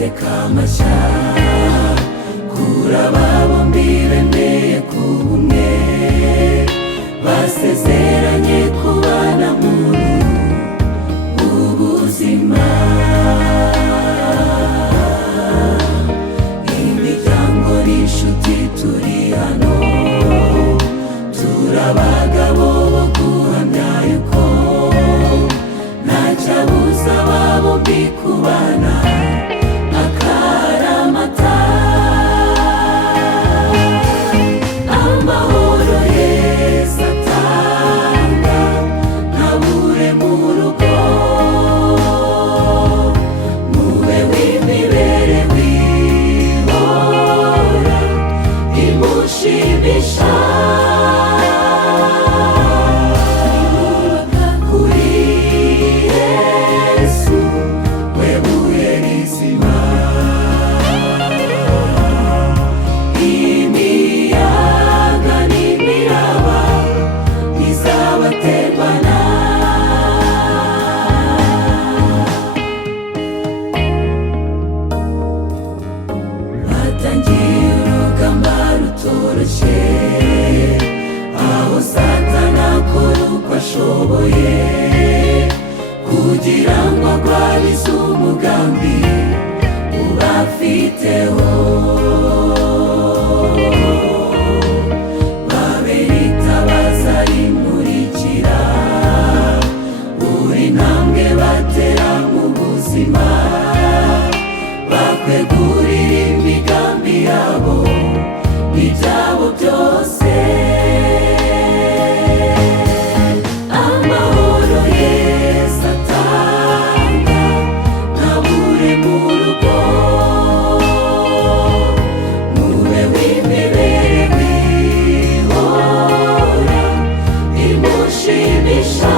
amateka mashya kuri aba bombi bemeye kuba umwe, basezeranye kubana muri ubu buzima. Imiryango n'inshuti turi hano, turi abagabo bo guhamya yuko ntacyabuza aba bombi kubana akaramata. Amahoro Yesu atanga ntabure mu rugo, mube w'imibereho ihora imushimisha. Batangiye urugamba rutoroshye, aho Satani akora uko ashoboye kugira ngo agwabize umugambi ubafiteho. Babera itabaza rimurikira buri ntambwe batera mu buzima, bakwegurira imigambi yabo n'ibyabo byose. Amahoro Yesu atanga ntabure mu rugo, mube w'imibereho ihora imushimisha.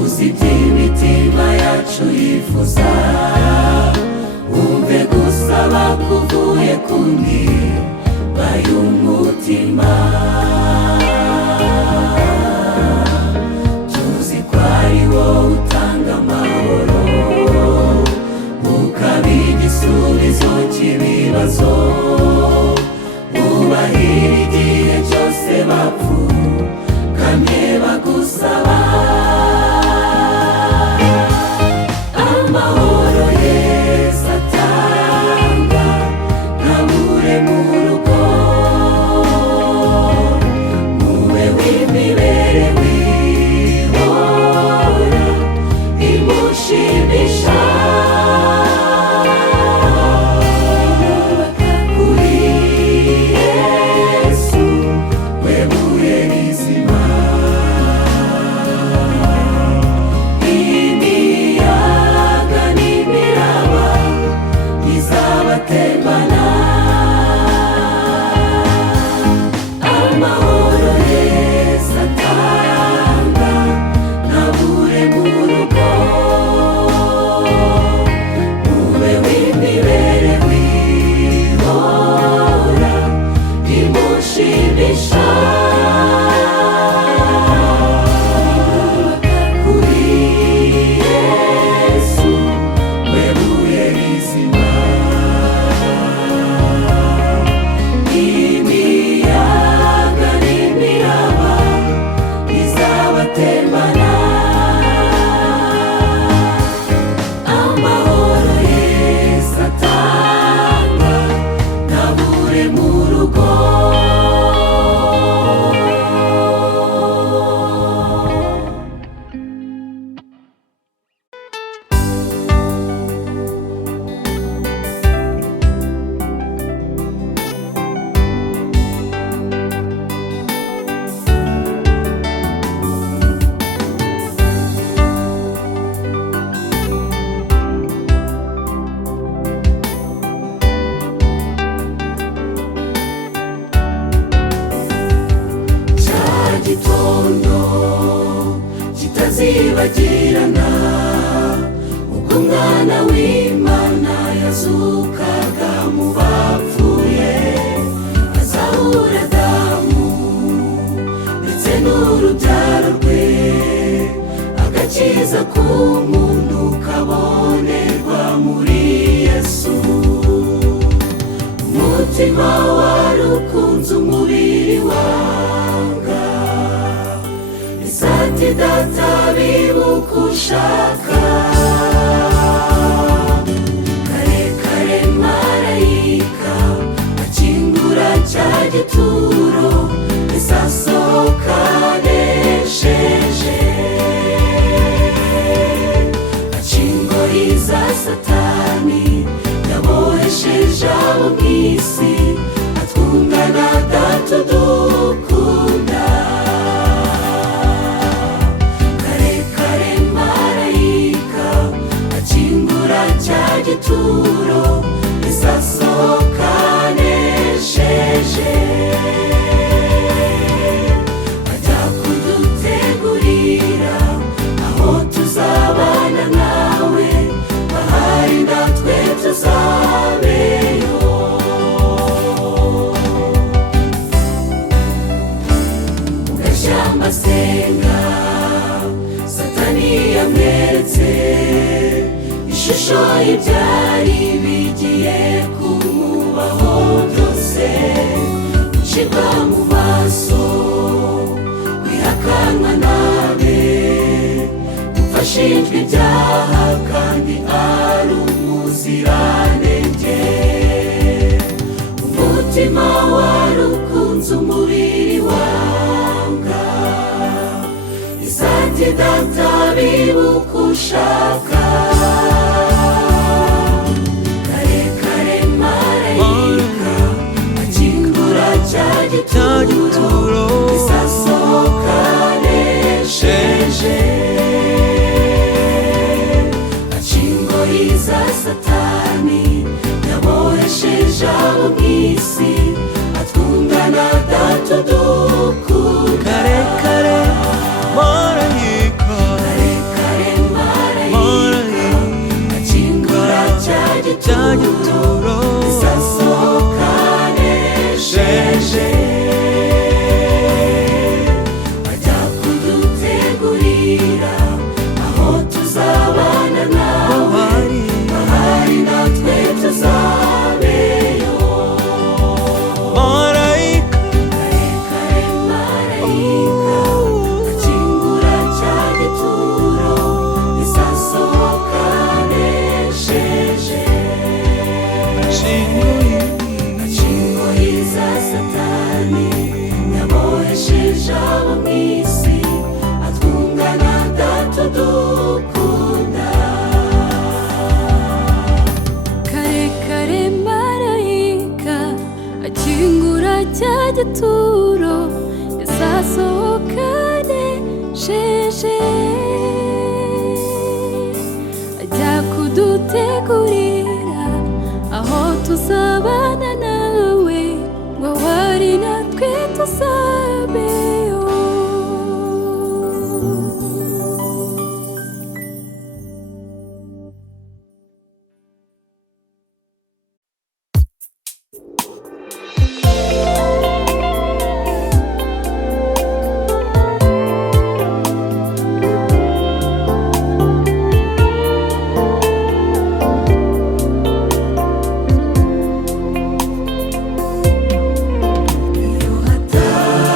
Uzi iby'imitima yacu yifuza, wumve gusaba kuvuye kundi bayumutima. Tuzi ko ari wowe utanga amahoro, ukaba igisubizo cy'ibibazo, ubahira igihe cyose bapfukamye bagusaba. Amahoro Yesu atanga ntabure mu rugo, mube w'imibereho ihora imushimisha. Kuri Yesu we buye rizima, imiyaga n'imiraba izabatembana. Amahoro Yesu atanga ntabure mu rugo, mube w'imibereho ihora imushimisha. Kuri Yesu we buye rizima. bizibagirana ubwo umwana w'Imana yazukaga mu bapfuye azahura Adamu ndetse n'urubyaro rwe, agakiza k'umuntu kabonerwa muri Yesu. Umutima wari ukunze umubiri wanga, isati data bibuka ushaka. Kare kare marayika akingura cya gituro, isasohoka anesheje. Aca ingoyi za Satani yabohesheje abo mw'isi, atwunga na Data udukunda. Kare kare marayika akingura cya gituro, isasohoka anesheje. Ajya kudutegurira aho tuzabana nawe, ahari natwe tuzabeyo. Mu gashyamba asenga, Satani yamweretse ishusho y'ibyari bigiye kumubaho byose. Gucibwa mu maso, kwihakanwa nabe, gupfa ashinjwa ibyaha kandi ari umuziranenge. Umutima wari ukunze umubiri wanga, isati data bibuka ushaka. Kare kare marayika akingura cya gituro, isasohoka anesheje. Aca ingoyi za Satani yabohesheje abo mw'isi, atwunga na Data udukunda. Kare kare marayika, Kare kare marayika akingura cya gituro, isasohoka anesheje. Ajya kudutegurira aho tuzabana nawe, ahari natwe tuzabeyo. marayika, Kare kare marayika akingura cya gituro, isasohoka anesheje. Aca ingoyi za Satani yabohesheje abo mw'isi, atwunga na Data udukunda. Kare kare marayika akingura cya gituro, isasohoka anesheje. Ajya kudutegurira aho tuzabana nawe, ngo ahari natwe tuzabeyo. Iyo hataba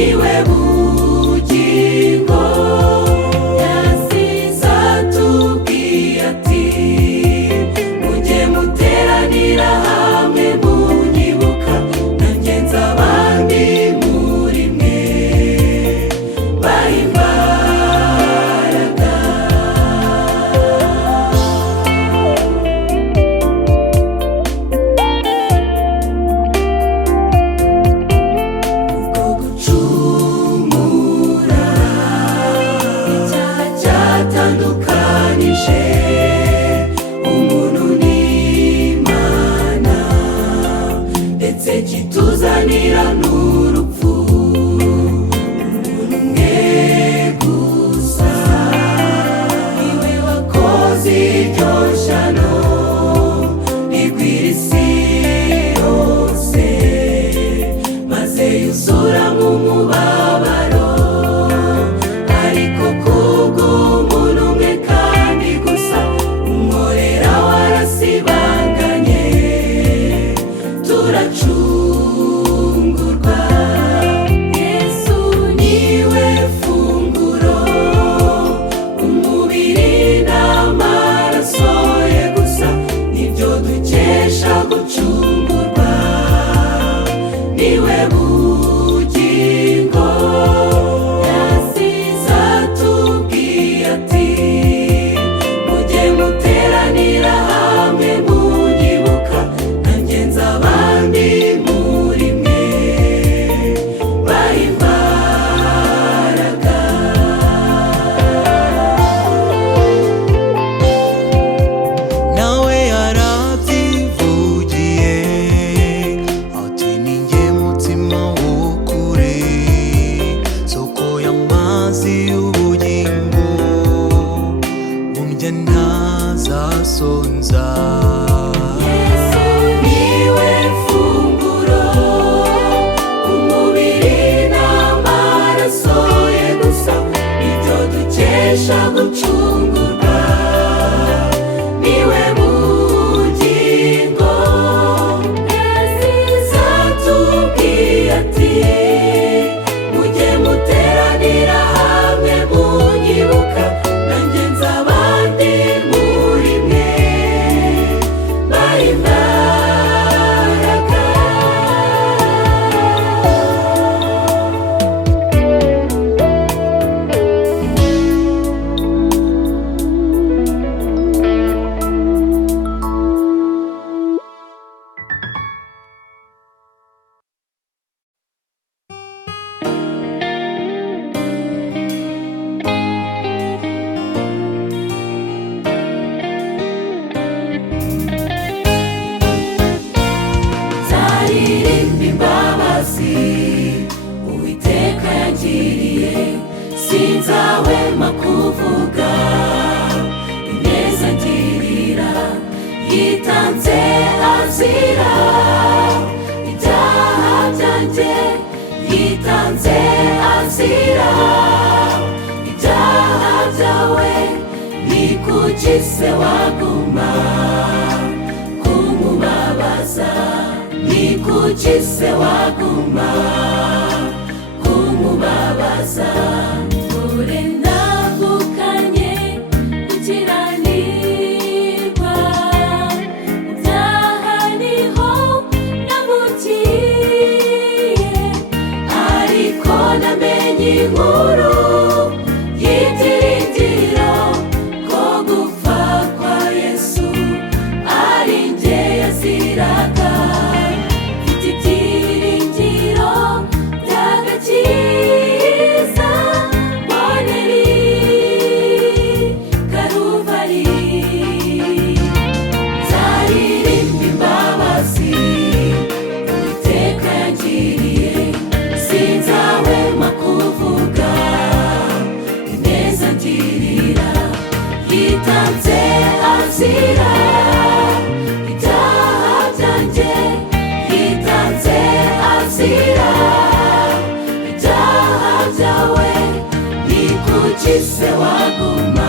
niwe bugingo yasize atubwiye ati mujye muteranira hamwe munyibuka nanjye nzabandi muri mwe bahimbaraga. Ubwo gucumura icyaha cyatandukanije umuntu n'Imana ndetse kituzanira n'urupfu, umuntu umwe gusa niwe wakoze iryo shyano rigwira isi yose maze yuzuramo umubabaro, ariko kubw'umuntu umwe kandi gusa umworera warasibanganye turacungurwa. Yesu niwe funguro, umubiri n'amaraso ye gusa nibyo dukesha gucungurwa, niwe bugingo yasize atubwiye ati mujye muteranira hamwe munyibuka nanjye nzabandi muri mwe bahimbaraga. nawe yarabyivugiye ati ninjye mutima w'ukuri soko y'amazi y'ubugingo undya ntazasonza. Yesu niwe funguro, umubiri n'amaraso ye gusa nibyo dukesha gucungurwa, niwe bugingo yasize atubwiye ati mujye muteranira hamwe munyibuka nanjye nzabandi muri mwe bahimbaraga. Nzaririmba imbabazi Uwiteka yangiriye, sinzahwema kuvuga ineza ngirira, yitanze azira ibyaha byanjye, yitanze azira ibyaha byawe, ni kuki se waguma kumubabaza, ni kuki se waguma kumubabaza. Dore ndavukanye gukiranirwa, mu byaha niho navukiye, ariko namenye inkuru y'ibyiringiro ko gupfa kwa Yesu ari njye yaziraga, mfite ibyiringiro by'agakiza mbonera i Karuvari. Nzaririmba imbabazi Uwiteka yangiriye, sinzahwema kuvuga ineza ngirira, yitanze azira ibyaha byanjye, yitanze azira ibyaha byawe, ni kuki se waguma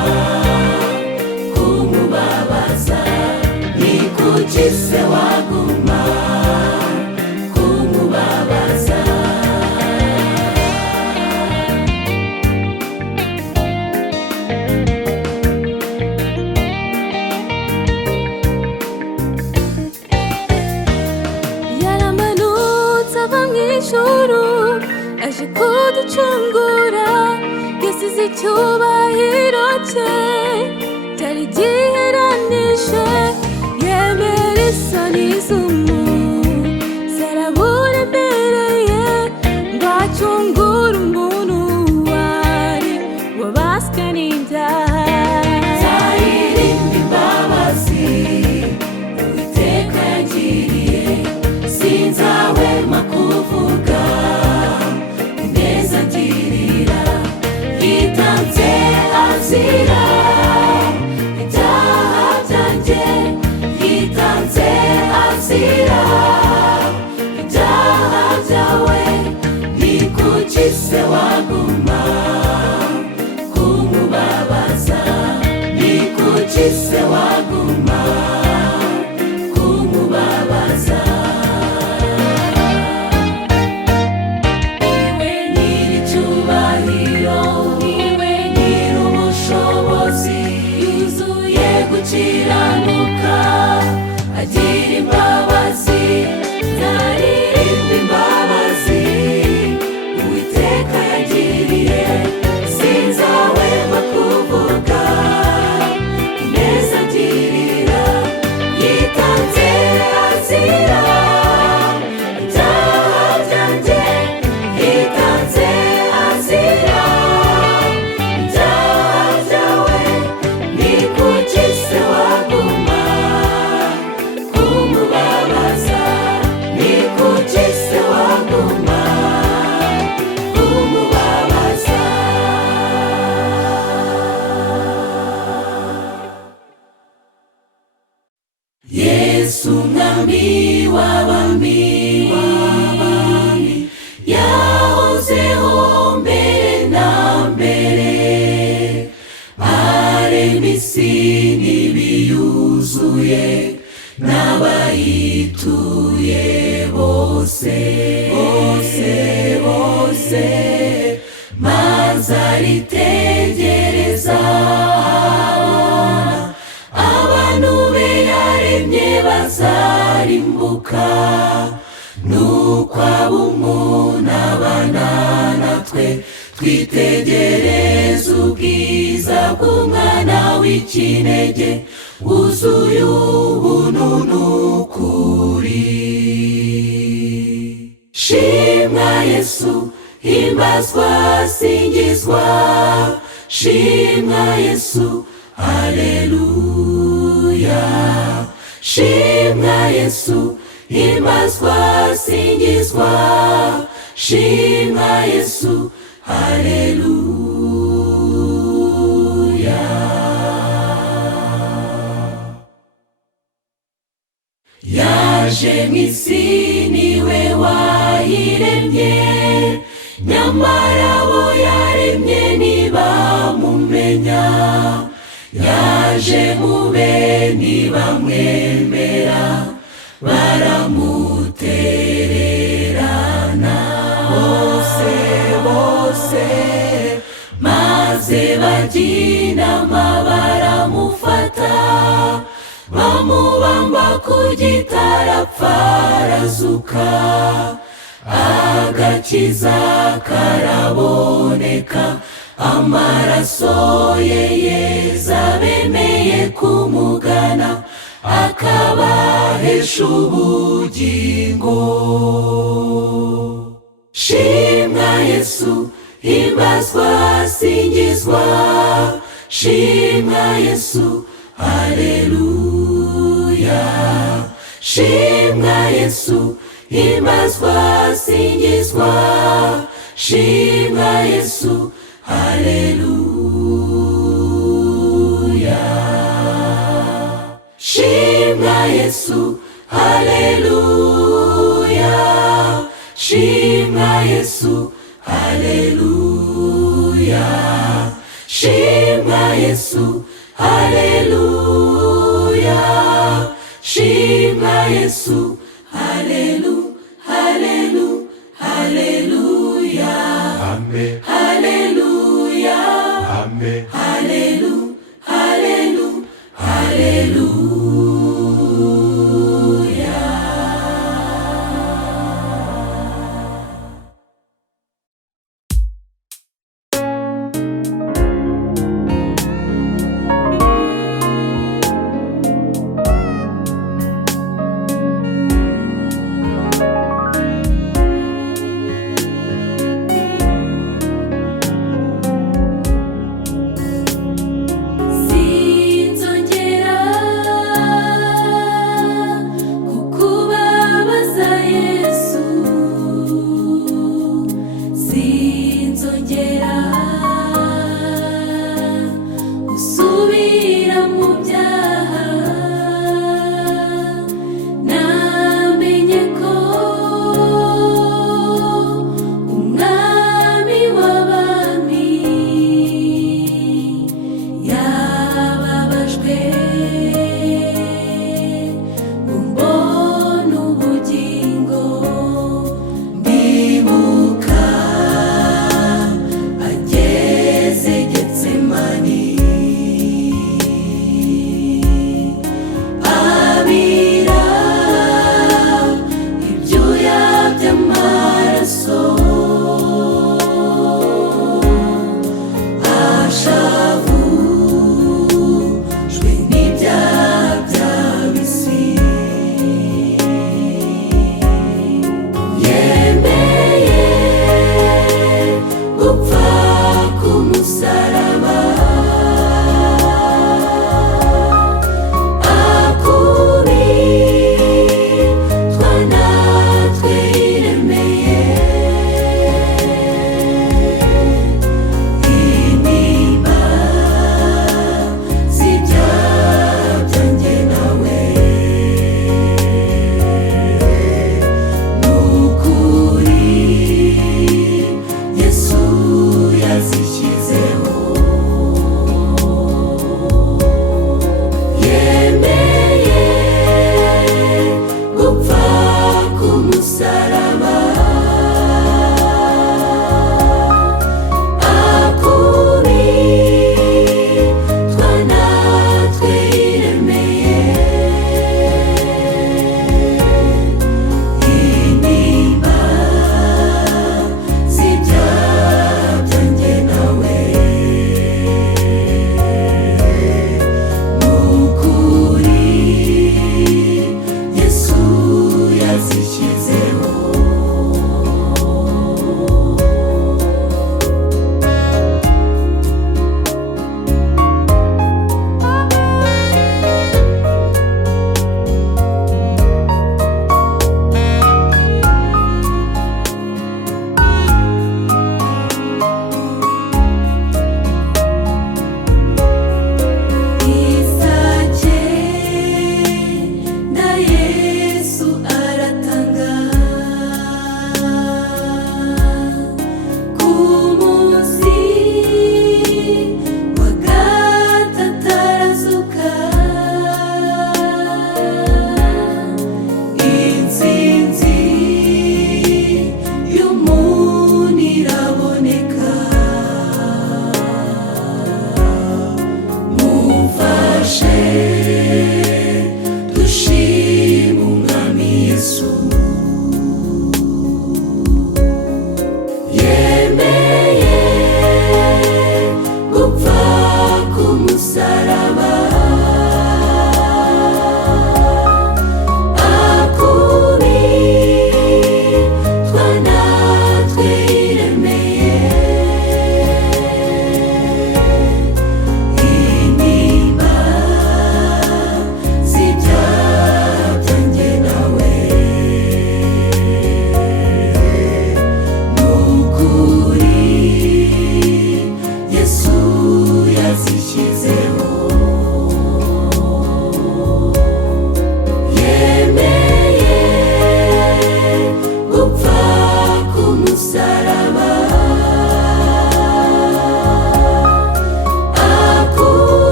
kumubabaza, ni kuki se waguma kumubabaza. ijuru aje kuducungura, yasize icyubahiro cye cyari giheranije, yemera isoni z'umusaraba uremereye ngo acungure umuntu wari wabaswe n'ibyaha. Nzaririmba imbabazi Uwiteka yagiriye, sinzahwema kuvuga ineza angirira. Yitanze azira ibyaha byanjye, yitanze azira ibyaha byawe. Ni kuki se waguma kumubabaza? Ni kuki se waguma kumubabaza? Niwe nyir'icyubahiro, niwe nyir'ubushobozi, yuzuye gukiranuka, agira imbabazi. Nzaririmba imbabazi Uwiteka yagiriye, sinzahwema kuvuga ineza angirira. Yitanze azira ibyaha byanjye, yitanze azira ibyaha byawe. Ni kuki se waguma kumubabaza? Ni kuki se waguma kumubabaza? Yesu mwami w'abami, yahozeho mbere na mbere, arema isi n'ibiyuzuye n'abayituye bose, maze aritegereza abantu be yaremye bazarimbuka. Nuko ab'umuntu abana natwe twitegereza ubwiza bw'umwana w'ikinege, wuzuye ubuntu n'ukuri. Shimwa Yesu, himbazwa, singizwa, shimwa Yesu, haleluya. Shimwa Yesu, himbazwa, singizwa, shimwa Yesu, haleluya. Yaje mw'isi niwe wayiremye, nyamara abo yaremye ntibamumenya. Yaje mube ntibamwemera, baramutererana bose, maze baginama baramufata, bamubamba ku giti arapfa arazuka. Agakiza karaboneka, amaraso ye yeza bemeye kumugana, akabahesha ubugingo. Shimwa Yesu, himbazwa, singizwa, shimwa Yesu, haleluya. Shimwa Yesu, himbazwa, singizwa, shimwa Yesu, haleluya. Shimwa Yesu, haleluya. Shimwa Yesu, haleluya. Shimwa Yesu, haleluya. Shimwa Yesu, haleluya. Amen. Haleluya. Amen. Haleluya.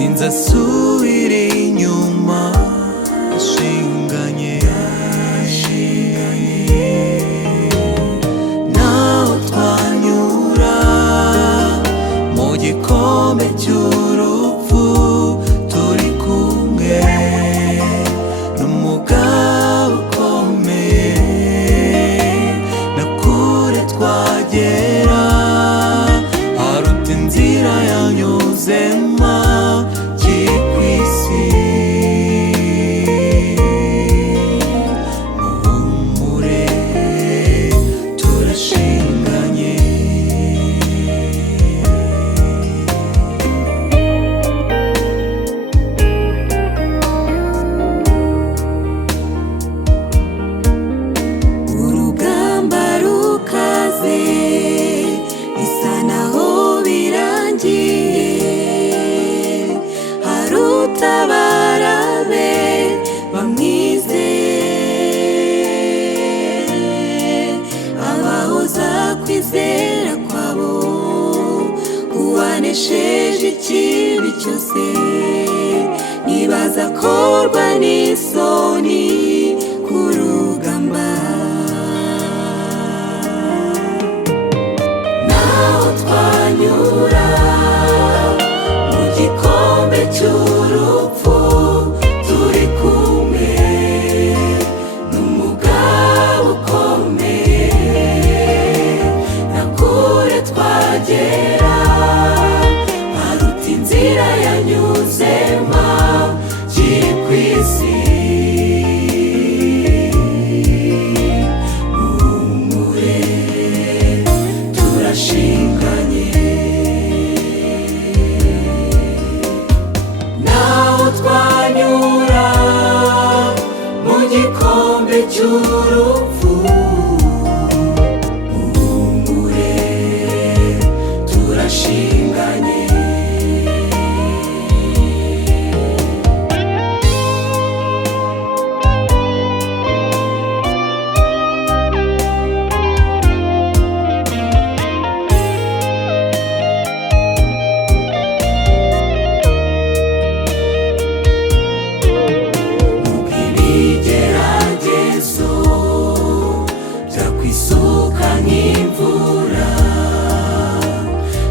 sinzasubira inyuma. Ashinganye naho twanyura mu gikombe cy'urupfu, turi kumwe n'umugabo ukomeye. Na kure twagera haruta inzira yanyuzemo kiri ku isi. Muhumure turashinganye. urugamba rukaze bisa naho birangiye, hari utabara be bamwizeye, abahoza kwizera kwabo uwanesheje ikibi cyose ntibazakorwa n'isoni ku rugamba. Naho twanyura mu gikombe cy'urupfu, turi kumwe n'umugabo ukomeye. Na kure twagera haruta inzira yanyuzemo kiri ku isi. Muhumure turashinganye. Naho twanyura mu gikombe cy'urupfu, muhumure turashinganye. Nubwo ibigeragezo byakwisuka nk'imvura,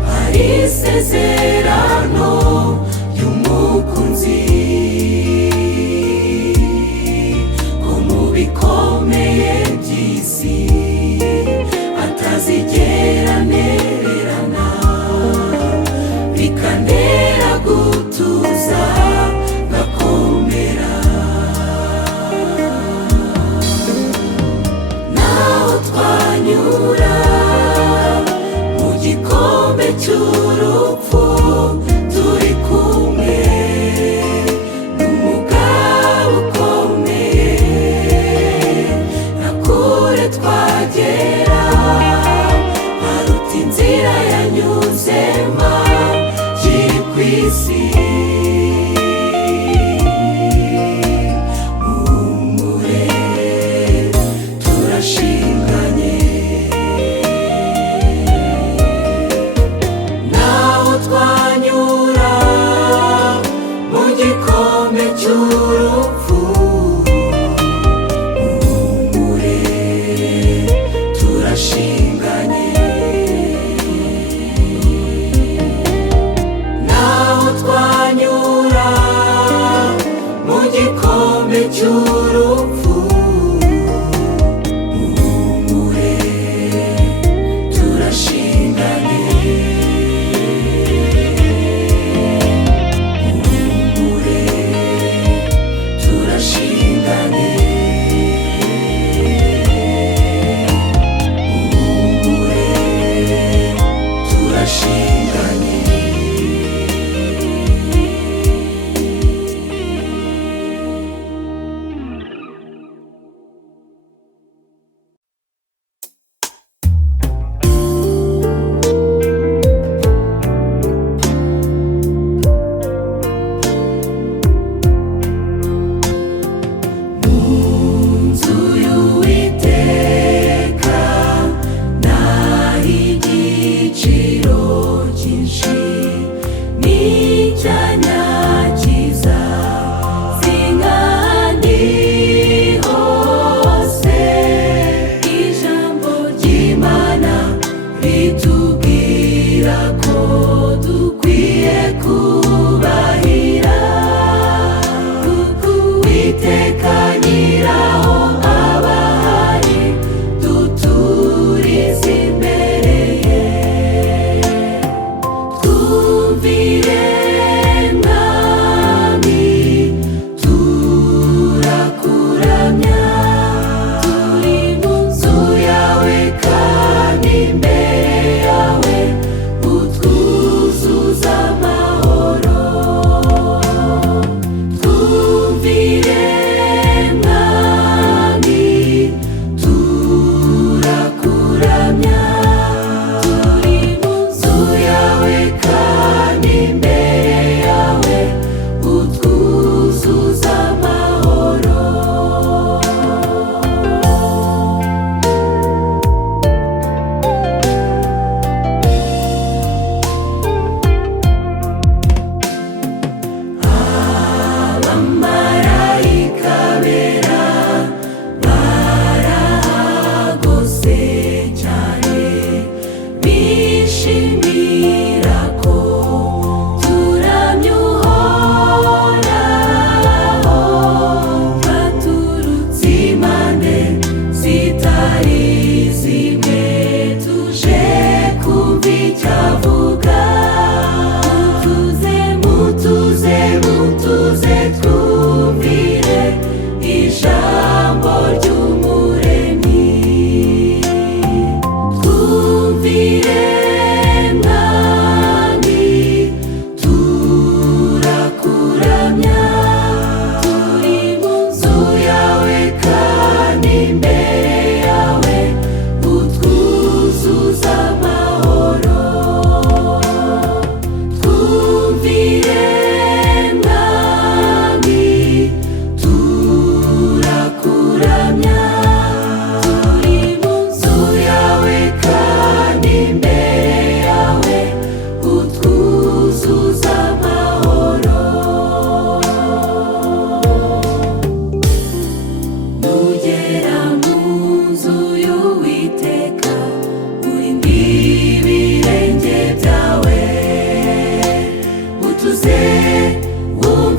hari isezerano ry'umukunzi ko mu bikomeye by'isi atazigera anererana, bikantera gutuza ngakomera. Naho twanyura mu gikombe cy'urupfu, turi kumwe n'umugabo ukomeye. Na kure twagera haruta inzira yanyuzemo kiri ku isi. Muhumure turashinganye. Naho twanyura mu gikombe cy'urupfu, muhumure turashinganye. Naho twanyura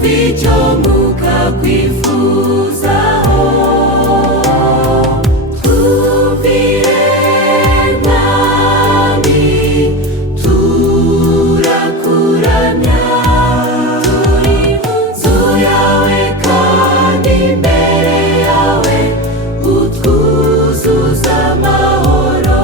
twumva icyo mwuka kwifuzaho. Twumvire mwami, turakuramya, turi mu nzu yawe kandi imbere yawe utwuzuza amahoro.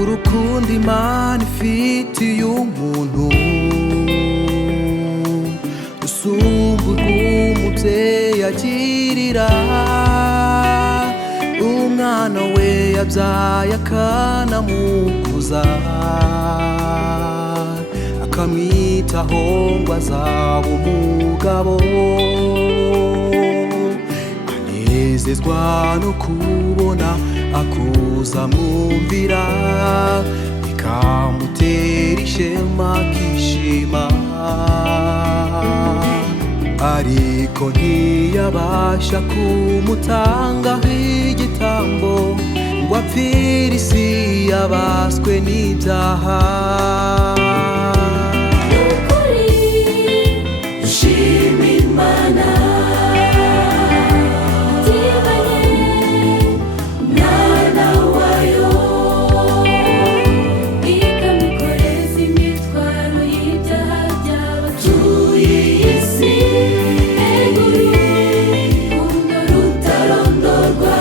urukundo Imana ifitiye umuntu usumba urw'umubyeyi agirira umwana we yabyaye akanamukuza akamwitaho ngo azaba umugabo. Anezezwa no kubona akuza amwumvira bikamutera ishema akishima, ariko ntiyabasha kumutangaho igitambo ngo apfire isi yabaswe n'ibyaha. Shima Imana mwana wayo ikamukoreza imitwaro y'ibyaha by'abatuye iyi si. Urukundo rutarondorwa,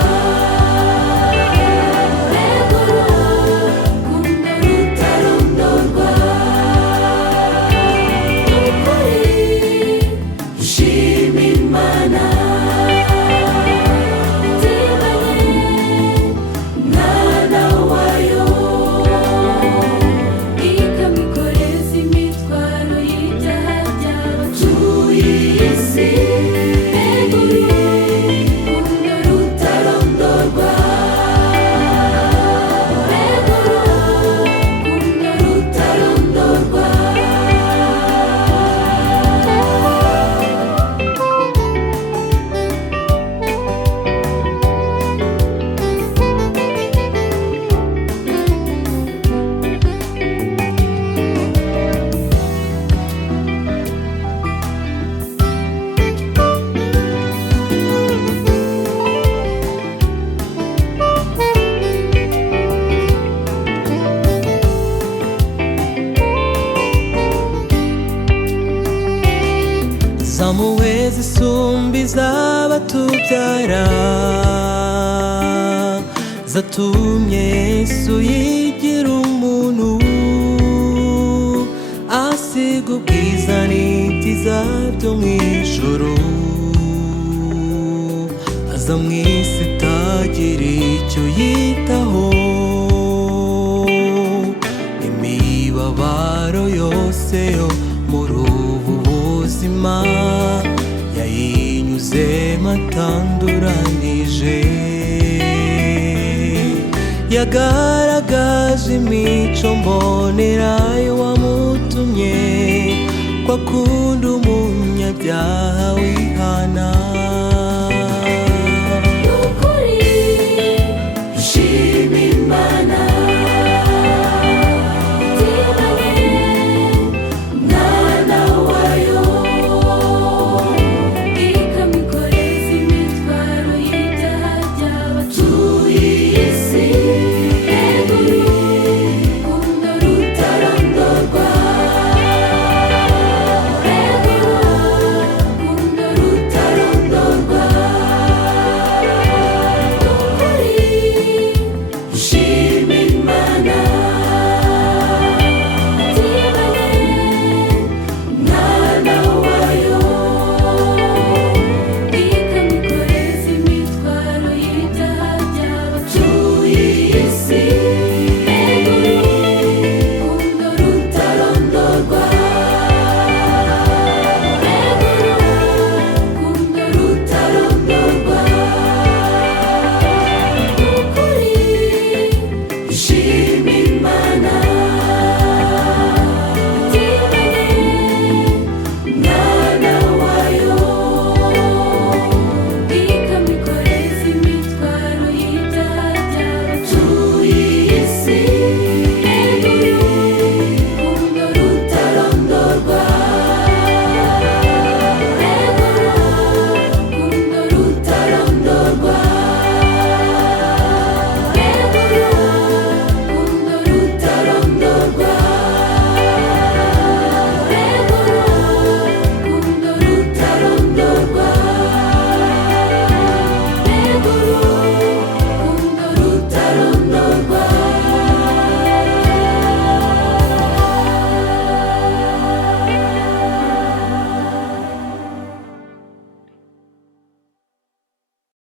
urukundo rutarondorwa. Shima Imana mwana wayo ikamukoreza imitwaro y'ibyaha by'abatuye iyi si. Urukundo rutarondorwa, urukundo rutarondorwa. zamuwe zisumba iz'abatubyara zatumye Yesu yigira umuntu asiga ubwiza n'ibyiza byo mu ijuru aza mu isi itagira icyo yitaho. Imibabaro yose yo muri ubu buzima yayinyuzemo atanduranije, yagaragaje imico mbonera y'uwamutumye ko akunda umunyabyaha wihana.